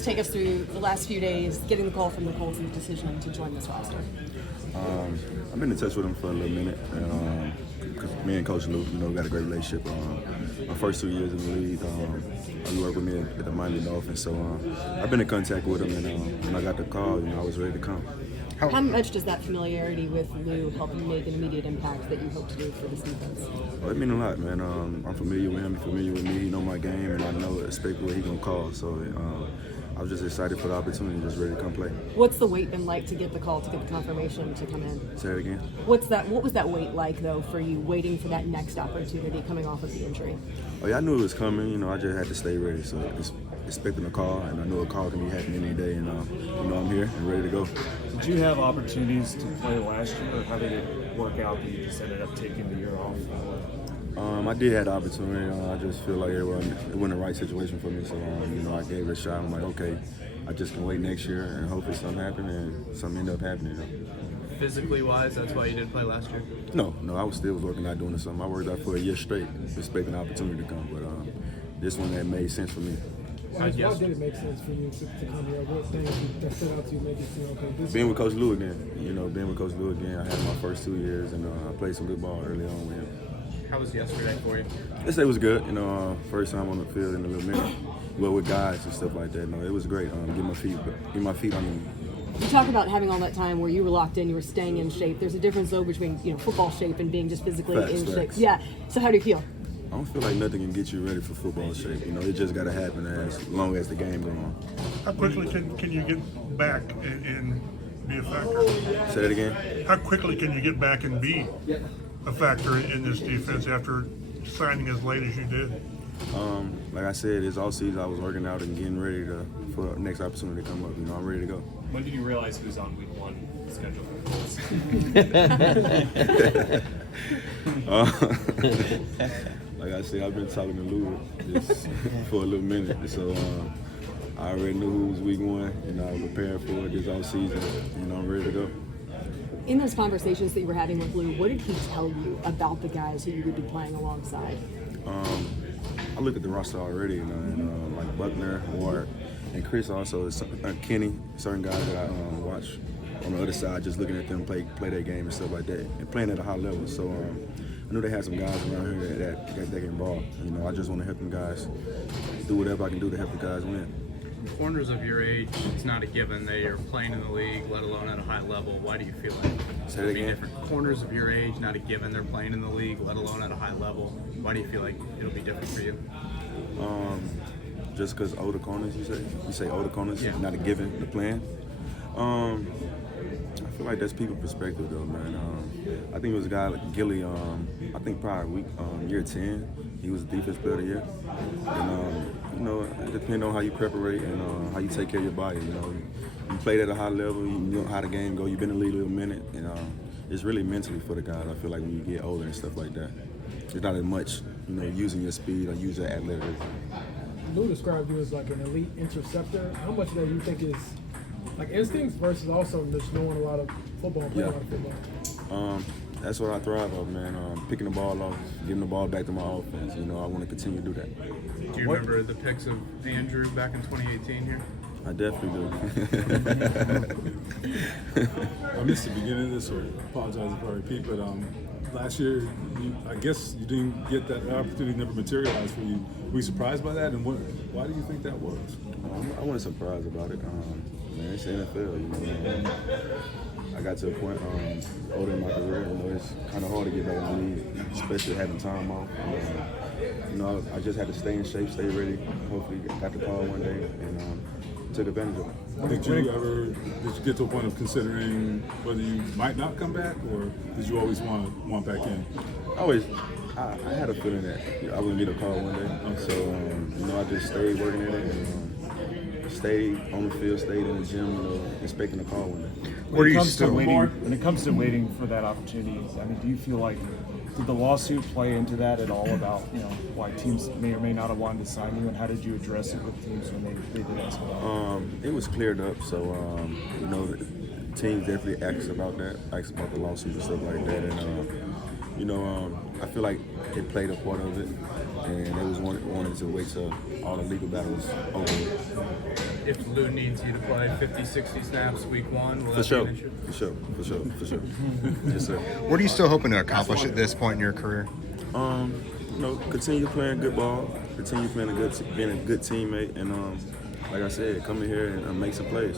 just take us through the last few days, getting the call from the Colts and the decision to join this roster? I've been in touch with him for a little minute, and because me and Coach Lou, got a great relationship. My first 2 years in the league, he worked with me at the Miami Dolphins, so I've been in contact with him, and when I got the call, I was ready to come. How much does that familiarity with Lou help you make an immediate impact that you hope to do for this defense? Well, it means a lot, man. I'm familiar with him, he's familiar with me, he know my game, and I expect what he's going to call, so I was just excited for the opportunity, just ready to come play. What's the wait been like to get the call, to get the confirmation to come in? Say it again? What was that wait like, though, for you, waiting for that next opportunity coming off of the injury? Oh, yeah, I knew it was coming. I just had to stay ready. So expecting a call, and I knew a call can be happening any day, and I'm here and ready to go. Did you have opportunities to play last year, or how did it work out that you just ended up taking the year off? I did have the opportunity. I just feel like it wasn't the right situation for me, so I gave it a shot. I'm like, okay, I just can wait next year and hopefully something happen, and something ended up happening. Physically wise, that's why you didn't play last year? No, I was working out doing something. I worked out for a year straight, expecting the opportunity to come, but this one that made sense for me. Why did it make sense for you to come here? What things that stood out to you make you feel okay? Being with Coach Lou again. Being with Coach Lou again. I had my first 2 years, and I played some good ball early on with him. How was yesterday for you? Yesterday was good. First time on the field in a little minute. Well, with guys and stuff like that. No, it was great. Get my feet on them. You talk about having all that time where you were locked in, you were staying in shape. There's a difference, though, between football shape and being just physically in shape. Yeah. So how do you feel? I don't feel like nothing can get you ready for football shape. It just got to happen as long as the game goes on. How quickly can you get back and be a factor? Say that again? How quickly can you get back and be a factor in this defense after signing as late as you did? Like I said, this offseason I was working out and getting ready for the next opportunity to come up. I'm ready to go. When did you realize who's on week 1 schedule for the Colts? Like I said, I've been talking to Lou just for a little minute, so I already knew who was week 1, I was prepared for it this offseason, I'm ready to go. In those conversations that you were having with Lou, what did he tell you about the guys who you would be playing alongside? I look at the roster already, and like Buckner, Ward, and Chris also, Kenny, certain guys that I watch on the other side, just looking at them play their game and stuff like that, and playing at a high level. So I knew they had some guys around here that get involved. I just want to help them guys do whatever I can do to help the guys win. Corners of your age, it's not a given. They are playing in the league, let alone at a high level. Why do you feel like Say that again? different? Corners of your age, not a given. They're playing in the league, let alone at a high level. Why do you feel like it'll be different for you? Just because older corners, you say? You say older corners, yeah. Not a given, the plan? I feel like that's people's perspective, though, man. I think it was a guy like Gilly, I think probably year 10, he was the defense player of the year. And, it depends on how you preparate and how you take care of your body. You played at a high level, you know how the game go, you've been in the league a little minute, and it's really mentally for the guys. I feel like when you get older and stuff like that, it's not as much, using your speed or using your athleticism. Lou described you as like an elite interceptor. How much of that you think is like instincts versus also just knowing a lot of football and playing a lot of football? That's what I thrive on, man. Picking the ball off, giving the ball back to my offense. I want to continue to do that. Do you remember the picks of Andrew back in 2018 here? I definitely do. I missed the beginning of this, so I apologize if I repeat, but last year, I guess you didn't get that opportunity, never materialized for you. Were you surprised by that, and why do you think that was? I wasn't surprised about it. Man, it's the NFL, I got to a point older in my career, it's kind of hard to get back in the league, especially having time off. I just had to stay in shape, stay ready. Hopefully, got the call one day and took advantage of it. Did you get to a point of considering whether you might not come back, or did you always want back in? I had a feeling that I wouldn't get a call one day, so I just stayed working at it and stayed on the field, stayed in the gym, expecting a call one day. When it comes to waiting for that opportunity, do you feel like did the lawsuit play into that at all about why teams may or may not have wanted to sign you, and how did you address it with teams when they did ask about it? It was cleared up, so teams definitely asked about the lawsuit and stuff like that, and I feel like it played a part of it, and they wanted to wait till all the legal battles over. if Lou needs you to play 50, 60 snaps week one, will For that sure. be an issue? For sure. Yes, sir. What are you still hoping to accomplish at this point in your career? Continue playing good ball, continue being a good teammate, and like I said, come in here and make some plays.